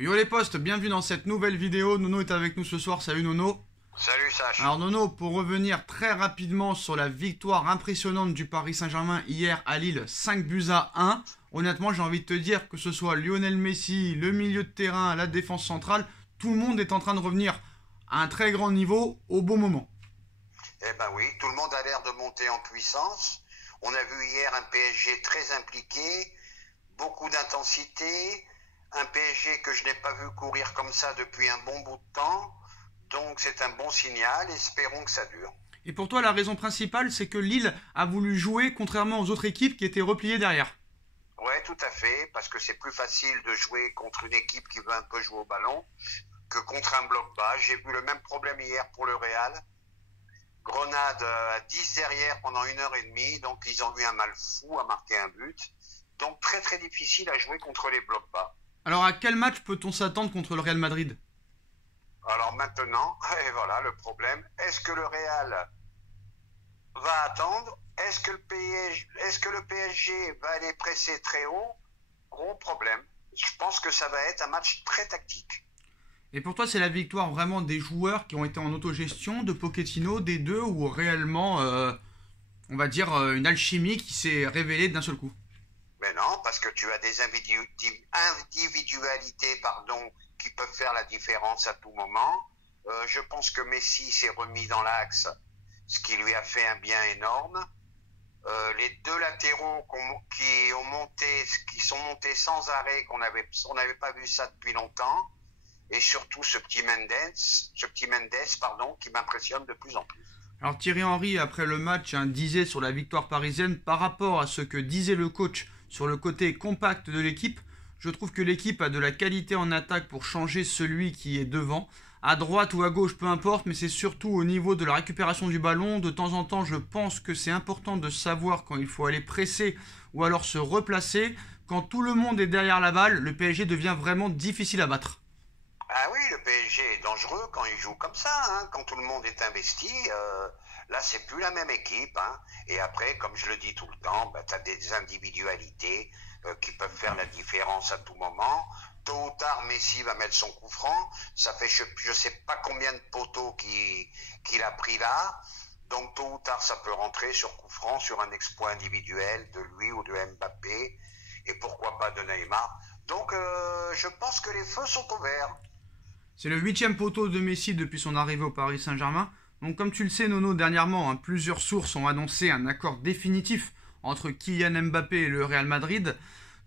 Yo les potes, bienvenue dans cette nouvelle vidéo. Nono est avec nous ce soir. Salut Nono. Salut Sach. Alors Nono, pour revenir très rapidement sur la victoire impressionnante du Paris Saint-Germain hier à Lille, 5-1. Honnêtement, j'ai envie de te dire que ce soit Lionel Messi, le milieu de terrain, la défense centrale, tout le monde est en train de revenir à un très grand niveau au bon moment. Eh ben oui, tout le monde a l'air de monter en puissance. On a vu hier un PSG très impliqué, beaucoup d'intensité, un PSG que je n'ai pas vu courir comme ça depuis un bon bout de temps. Donc c'est un bon signal, espérons que ça dure. Et pour toi, la raison principale, c'est que Lille a voulu jouer contrairement aux autres équipes qui étaient repliées derrière. Ouais, tout à fait, parce que c'est plus facile de jouer contre une équipe qui veut un peu jouer au ballon que contre un bloc bas. J'ai vu le même problème hier pour le Real. Grenade à 10 derrière pendant 1h30, donc ils ont eu un mal fou à marquer un but. Donc très très difficile à jouer contre les blocs bas. Alors à quel match peut-on s'attendre contre le Real Madrid ? Alors maintenant, et voilà le problème, est-ce que le Real va attendre ? Est-ce que le PSG va aller presser très haut ? Gros problème. Je pense que ça va être un match très tactique. Et pour toi, c'est la victoire vraiment des joueurs qui ont été en autogestion, de Pochettino, des deux, ou réellement, on va dire, une alchimie qui s'est révélée d'un seul coup ? Mais non, parce que tu as des individualités qui peuvent faire la différence à tout moment. Je pense que Messi s'est remis dans l'axe, ce qui lui a fait un bien énorme. Les deux latéraux qui sont montés sans arrêt, on n'avait pas vu ça depuis longtemps. Et surtout ce petit Mendes, qui m'impressionne de plus en plus. Alors Thierry Henry, après le match, disait sur la victoire parisienne, par rapport à ce que disait le coach sur le côté compact de l'équipe, je trouve que l'équipe a de la qualité en attaque pour changer celui qui est devant. À droite ou à gauche, peu importe, mais c'est surtout au niveau de la récupération du ballon. De temps en temps, je pense que c'est important de savoir quand il faut aller presser ou alors se replacer. Quand tout le monde est derrière la balle, le PSG devient vraiment difficile à battre. Ah oui, le PSG est dangereux quand il joue comme ça, quand tout le monde est investi. Là, c'est plus la même équipe. Et après, comme je le dis tout le temps, tu as des individualités qui peuvent faire la différence à tout moment. Tôt ou tard, Messi va mettre son coup franc. Ça fait je sais pas combien de poteaux qu'il a pris là. Donc tôt ou tard, ça peut rentrer sur coup franc, sur un exploit individuel de lui ou de Mbappé. Et pourquoi pas de Neymar. Donc je pense que les feux sont ouverts. C'est le 8e poteau de Messi depuis son arrivée au Paris Saint-Germain. Donc comme tu le sais Nono, dernièrement, plusieurs sources ont annoncé un accord définitif entre Kylian Mbappé et le Real Madrid.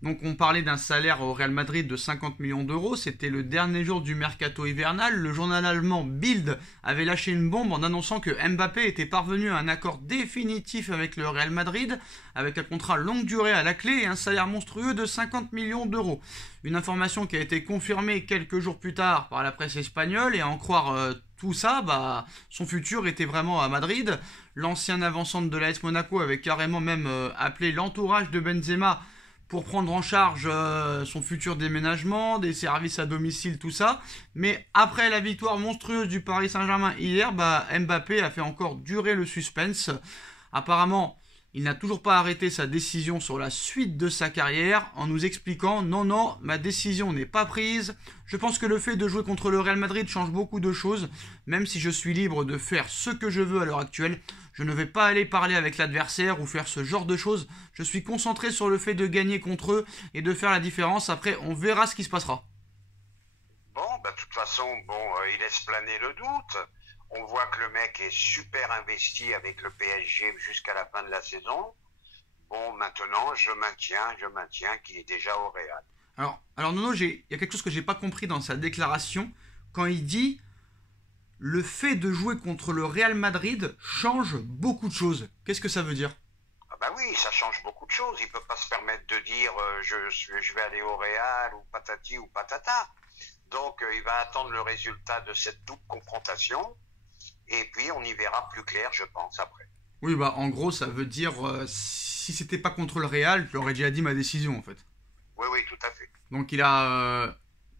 Donc on parlait d'un salaire au Real Madrid de 50 millions d'euros. C'était le dernier jour du mercato hivernal. Le journal allemand Bild avait lâché une bombe en annonçant que Mbappé était parvenu à un accord définitif avec le Real Madrid, avec un contrat longue durée à la clé et un salaire monstrueux de 50 millions d'euros. Une information qui a été confirmée quelques jours plus tard par la presse espagnole, et à en croire tout ça, son futur était vraiment à Madrid. L'ancien avant-centre de l'AS Monaco avait carrément même appelé l'entourage de Benzema pour prendre en charge son futur déménagement, des services à domicile, tout ça. Mais après la victoire monstrueuse du Paris Saint-Germain hier, Mbappé a fait encore durer le suspense. Apparemment, il n'a toujours pas arrêté sa décision sur la suite de sa carrière en nous expliquant « Non, ma décision n'est pas prise. Je pense que le fait de jouer contre le Real Madrid change beaucoup de choses. Même si je suis libre de faire ce que je veux à l'heure actuelle, je ne vais pas aller parler avec l'adversaire ou faire ce genre de choses. Je suis concentré sur le fait de gagner contre eux et de faire la différence. Après, on verra ce qui se passera. » Bon, de toute façon, il laisse planer le doute. On voit que le mec est super investi avec le PSG jusqu'à la fin de la saison. Bon, maintenant, je maintiens qu'il est déjà au Real. Alors Nono, il y a quelque chose que j'ai pas compris dans sa déclaration. Quand il dit « Le fait de jouer contre le Real Madrid change beaucoup de choses ». Qu'est-ce que ça veut dire ? Ah oui, ça change beaucoup de choses. Il peut pas se permettre de dire je vais aller au Real ou patati ou patata. Donc, il va attendre le résultat de cette double confrontation. Et puis, on y verra plus clair, je pense, après. Oui, en gros, ça veut dire, si c'était pas contre le Real, j'aurais déjà dit ma décision, en fait. Oui, tout à fait. Donc, il a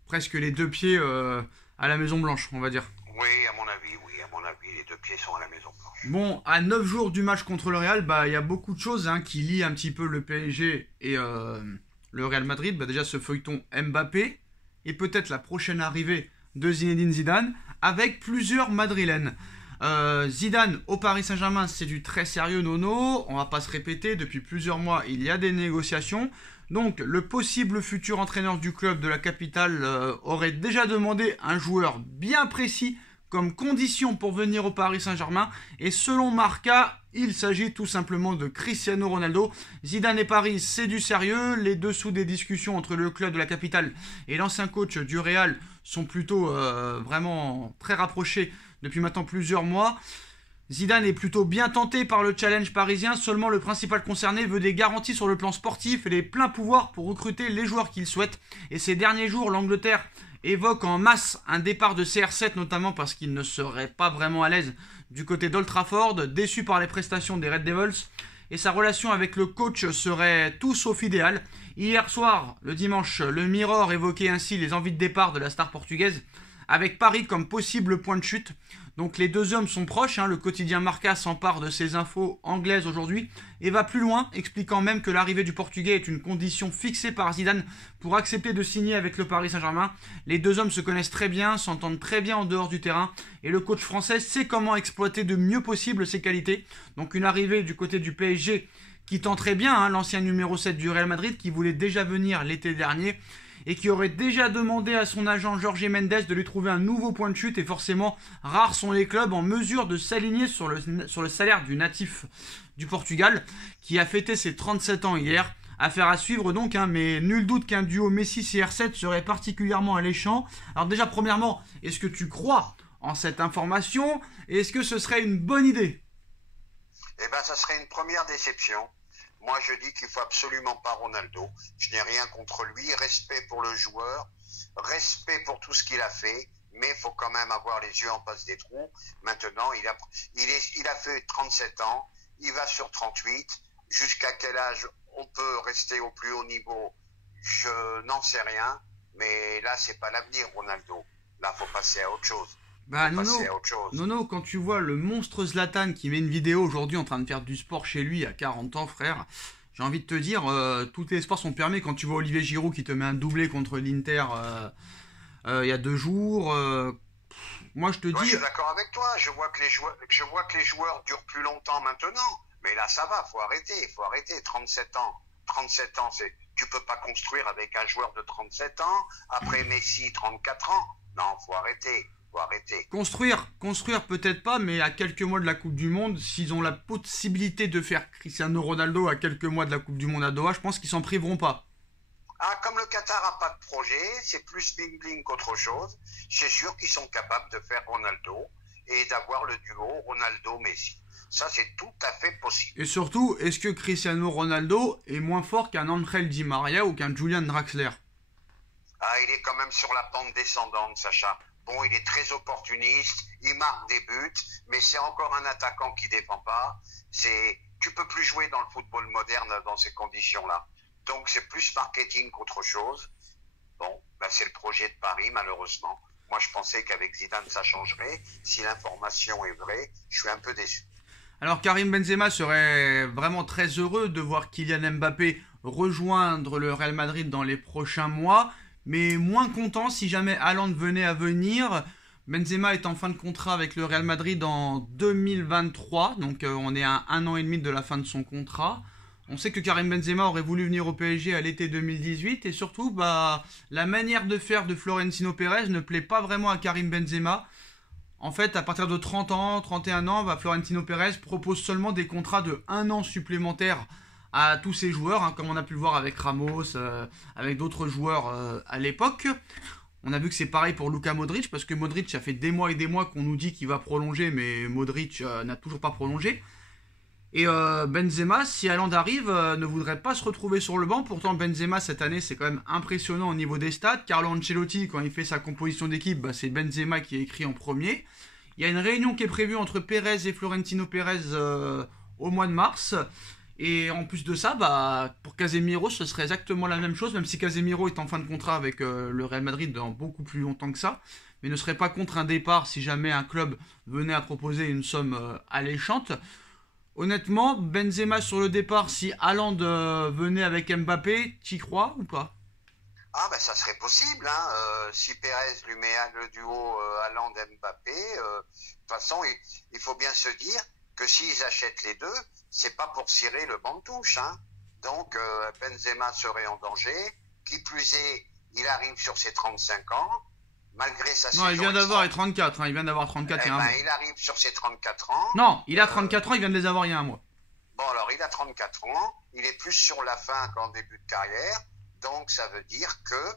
presque les deux pieds à la Maison Blanche, on va dire. Oui, à mon avis, les deux pieds sont à la Maison Blanche. Bon, à 9 jours du match contre le Real, il y a beaucoup de choses qui lient un petit peu le PSG et le Real Madrid. Déjà, ce feuilleton Mbappé, et peut-être la prochaine arrivée de Zinedine Zidane avec plusieurs Madrilènes. Zidane au Paris Saint-Germain, c'est du très sérieux, Nono. On va pas se répéter, depuis plusieurs mois, il y a des négociations. Donc, le possible futur entraîneur du club de la capitale aurait déjà demandé un joueur bien précis comme condition pour venir au Paris Saint-Germain. Et selon Marca, il s'agit tout simplement de Cristiano Ronaldo. Zidane et Paris, c'est du sérieux. Les dessous des discussions entre le club de la capitale et l'ancien coach du Real sont plutôt vraiment très rapprochés depuis maintenant plusieurs mois. Zidane est plutôt bien tenté par le challenge parisien, seulement le principal concerné veut des garanties sur le plan sportif et les pleins pouvoirs pour recruter les joueurs qu'il souhaite. Et ces derniers jours, l'Angleterre évoque en masse un départ de CR7, notamment parce qu'il ne serait pas vraiment à l'aise du côté d'Old Trafford, déçu par les prestations des Red Devils. Et sa relation avec le coach serait tout sauf idéale. Hier soir, le dimanche, le Mirror évoquait ainsi les envies de départ de la star portugaise, avec Paris comme possible point de chute. Donc les deux hommes sont proches, le quotidien Marca s'empare de ces infos anglaises aujourd'hui et va plus loin, expliquant même que l'arrivée du Portugais est une condition fixée par Zidane pour accepter de signer avec le Paris Saint-Germain. Les deux hommes se connaissent très bien, s'entendent très bien en dehors du terrain et le coach français sait comment exploiter de mieux possible ses qualités. Donc une arrivée du côté du PSG qui tenterait bien, l'ancien numéro 7 du Real Madrid qui voulait déjà venir l'été dernier et qui aurait déjà demandé à son agent Jorge Mendes de lui trouver un nouveau point de chute. Et forcément, rares sont les clubs en mesure de s'aligner sur le salaire du natif du Portugal, qui a fêté ses 37 ans hier. Affaire à suivre donc, mais nul doute qu'un duo Messi-CR7 serait particulièrement alléchant. Alors déjà, premièrement, est-ce que tu crois en cette information? Et est-ce que ce serait une bonne idée? Eh ben, ça serait une première déception. Moi, je dis qu'il faut absolument pas Ronaldo. Je n'ai rien contre lui. Respect pour le joueur, respect pour tout ce qu'il a fait, mais il faut quand même avoir les yeux en face des trous. Maintenant, il a fait 37 ans, il va sur 38. Jusqu'à quel âge on peut rester au plus haut niveau? Je n'en sais rien, mais là, c'est pas l'avenir, Ronaldo. Là, faut passer à autre chose. Nono, quand tu vois le monstre Zlatan qui met une vidéo aujourd'hui en train de faire du sport chez lui à 40 ans, frère, j'ai envie de te dire, tous les sports sont permis. Quand tu vois Olivier Giroud qui te met un doublé contre l'Inter il y a 2 jours, moi je te dis... Je suis d'accord avec toi, je vois que les joueurs durent plus longtemps maintenant, mais là ça va, faut arrêter, 37 ans, tu peux pas construire avec un joueur de 37 ans, après Messi 34 ans, non, faut arrêter. Construire peut-être pas, mais à quelques mois de la Coupe du Monde, s'ils ont la possibilité de faire Cristiano Ronaldo à quelques mois de la Coupe du Monde à Doha, je pense qu'ils s'en priveront pas. Ah, comme le Qatar a pas de projet, c'est plus bling-bling qu'autre chose, c'est sûr qu'ils sont capables de faire Ronaldo et d'avoir le duo Ronaldo-Messi. Ça, c'est tout à fait possible. Et surtout, est-ce que Cristiano Ronaldo est moins fort qu'un Angel Di Maria ou qu'un Julian Draxler? Ah, il est quand même sur la pente descendante, Sacha. Bon, il est très opportuniste, il marque des buts, mais c'est encore un attaquant qui défend pas. Tu peux plus jouer dans le football moderne dans ces conditions-là. Donc c'est plus marketing qu'autre chose. Bon, c'est le projet de Paris, malheureusement. Moi, je pensais qu'avec Zidane, ça changerait. Si l'information est vraie, je suis un peu déçu. Alors Karim Benzema serait vraiment très heureux de voir Kylian Mbappé rejoindre le Real Madrid dans les prochains mois, mais moins content si jamais Haaland venait à venir. Benzema est en fin de contrat avec le Real Madrid en 2023, donc on est à 1 an et demi de la fin de son contrat. On sait que Karim Benzema aurait voulu venir au PSG à l'été 2018 et surtout la manière de faire de Florentino Pérez ne plaît pas vraiment à Karim Benzema. En fait, à partir de 30 ans, 31 ans, Florentino Pérez propose seulement des contrats de 1 an supplémentaire à tous ces joueurs, comme on a pu le voir avec Ramos, avec d'autres joueurs à l'époque. On a vu que c'est pareil pour Luka Modric, parce que Modric, ça fait des mois et des mois qu'on nous dit qu'il va prolonger, mais Modric n'a toujours pas prolongé. Et Benzema, si Haaland arrive, ne voudrait pas se retrouver sur le banc. Pourtant, Benzema, cette année, c'est quand même impressionnant au niveau des stats. Carlo Ancelotti, quand il fait sa composition d'équipe, c'est Benzema qui est écrit en premier. Il y a une réunion qui est prévue entre Pérez et Florentino Pérez au mois de mars. Et en plus de ça, pour Casemiro, ce serait exactement la même chose, même si Casemiro est en fin de contrat avec le Real Madrid dans beaucoup plus longtemps que ça, mais ne serait pas contre un départ si jamais un club venait à proposer une somme alléchante. Honnêtement, Benzema sur le départ, si Haaland venait avec Mbappé, t'y crois ou pas? Ah ben ça serait possible, hein. Si Pérez lui met le duo Haaland-Mbappé, de toute façon il faut bien se dire que s'ils achètent les deux, c'est pas pour cirer le banc de touche, hein. Donc Benzema serait en danger. Qui plus est, il arrive sur ses 35 ans, malgré sa saison. Non, il vient d'avoir les 34, hein, il vient d'avoir 34 il y a un mois. Il arrive sur ses 34 ans. Non, il a 34 ans, il vient de les avoir il y a un mois. Bon alors il a 34 ans, il est plus sur la fin qu'en début de carrière, donc ça veut dire que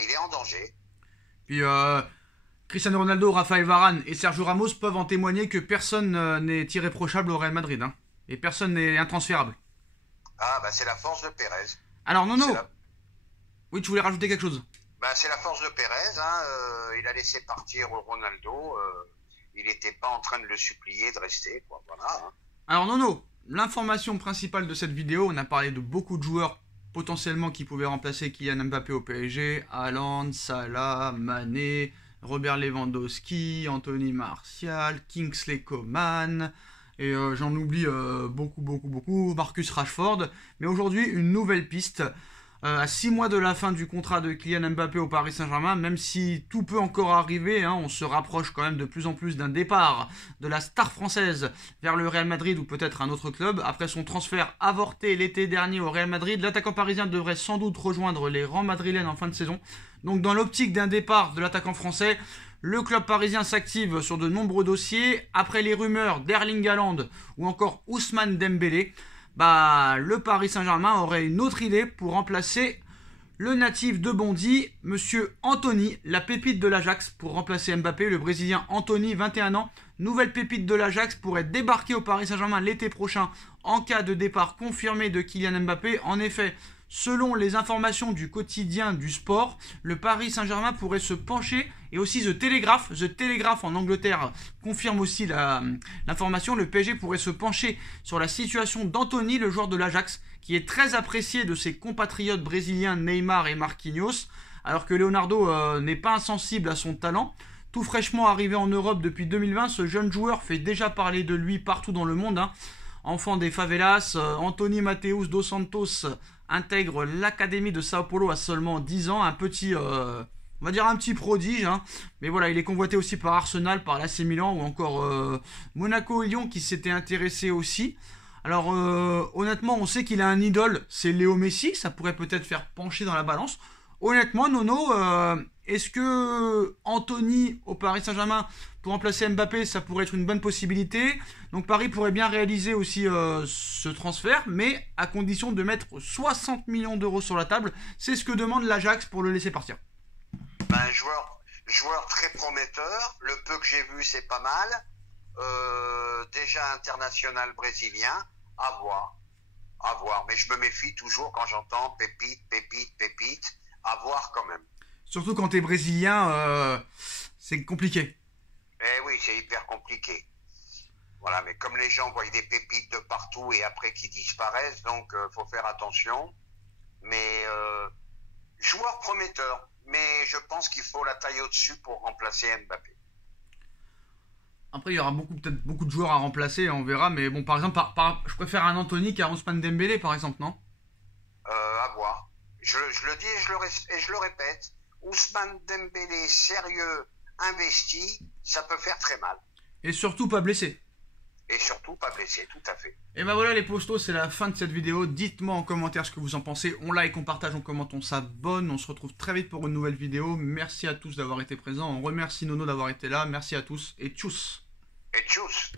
il est en danger. Puis Cristiano Ronaldo, Rafael Varane et Sergio Ramos peuvent en témoigner que personne n'est irréprochable au Real Madrid, hein, et personne n'est intransférable. Ah bah c'est la force de Pérez. Alors Nono, oui, tu voulais rajouter quelque chose? Bah c'est la force de Pérez, hein, il a laissé partir Ronaldo, il n'était pas en train de le supplier de rester, quoi, voilà. Hein. Alors Nono, l'information principale de cette vidéo, on a parlé de beaucoup de joueurs potentiellement qui pouvaient remplacer Kylian Mbappé au PSG, Haaland, Salah, Mané, Robert Lewandowski, Anthony Martial, Kingsley Coman, et j'en oublie beaucoup, Marcus Rashford. Mais aujourd'hui, une nouvelle piste. À 6 mois de la fin du contrat de Kylian Mbappé au Paris Saint-Germain, même si tout peut encore arriver, hein, on se rapproche quand même de plus en plus d'un départ de la star française vers le Real Madrid ou peut-être un autre club. Après son transfert avorté l'été dernier au Real Madrid, l'attaquant parisien devrait sans doute rejoindre les rangs madrilènes en fin de saison. Donc dans l'optique d'un départ de l'attaquant français, le club parisien s'active sur de nombreux dossiers. Après les rumeurs d'Erling Haaland ou encore Ousmane Dembélé, le Paris Saint-Germain aurait une autre idée pour remplacer le natif de Bondy, monsieur Anthony, la pépite de l'Ajax, pour remplacer Mbappé. Le Brésilien Anthony, 21 ans, nouvelle pépite de l'Ajax, pourrait débarquer au Paris Saint-Germain l'été prochain en cas de départ confirmé de Kylian Mbappé. En effet, selon les informations du quotidien du sport, le Paris Saint-Germain pourrait se pencher, et aussi The Telegraph en Angleterre confirme aussi l'information, le PSG pourrait se pencher sur la situation d'Anthony, le joueur de l'Ajax, qui est très apprécié de ses compatriotes brésiliens Neymar et Marquinhos, alors que Leonardo n'est pas insensible à son talent. Tout fraîchement arrivé en Europe depuis 2020, ce jeune joueur fait déjà parler de lui partout dans le monde, hein. Enfant des favelas, Anthony Mateus dos Santos intègre l'académie de Sao Paulo à seulement 10 ans, un petit, on va dire un petit prodige, hein. Mais voilà, il est convoité aussi par Arsenal, par l'AC Milan ou encore Monaco et Lyon qui s'étaient intéressés aussi. Alors honnêtement, on sait qu'il a un idole, c'est Léo Messi, ça pourrait peut-être faire pencher dans la balance. Honnêtement, Nono, est-ce que Anthony au Paris Saint-Germain pour remplacer Mbappé, ça pourrait être une bonne possibilité? Donc Paris pourrait bien réaliser aussi ce transfert, mais à condition de mettre 60 millions d'euros sur la table. C'est ce que demande l'Ajax pour le laisser partir. Joueur très prometteur, le peu que j'ai vu c'est pas mal. Déjà international brésilien, à voir. Mais je me méfie toujours quand j'entends pépite, à voir quand même. Surtout quand t'es brésilien, c'est compliqué. Eh oui, c'est hyper compliqué. Voilà, mais comme les gens voient des pépites de partout et après qu'ils disparaissent, donc faut faire attention. Mais joueur prometteur, mais je pense qu'il faut la taille au-dessus pour remplacer Mbappé. Après, il y aura peut-être beaucoup de joueurs à remplacer, on verra. Mais bon, par exemple, je préfère un Anthony qu'un Ousmane Dembélé, par exemple, non? À voir. Je le dis et je le répète. Ousmane Dembélé, sérieux, investi, ça peut faire très mal. Et surtout pas blessé. Et surtout pas blessé, tout à fait. Et ben voilà les postos, c'est la fin de cette vidéo. Dites-moi en commentaire ce que vous en pensez. On like, on partage, on commente, on s'abonne. On se retrouve très vite pour une nouvelle vidéo. Merci à tous d'avoir été présents. On remercie Nono d'avoir été là. Merci à tous et tchuss. Et tchuss.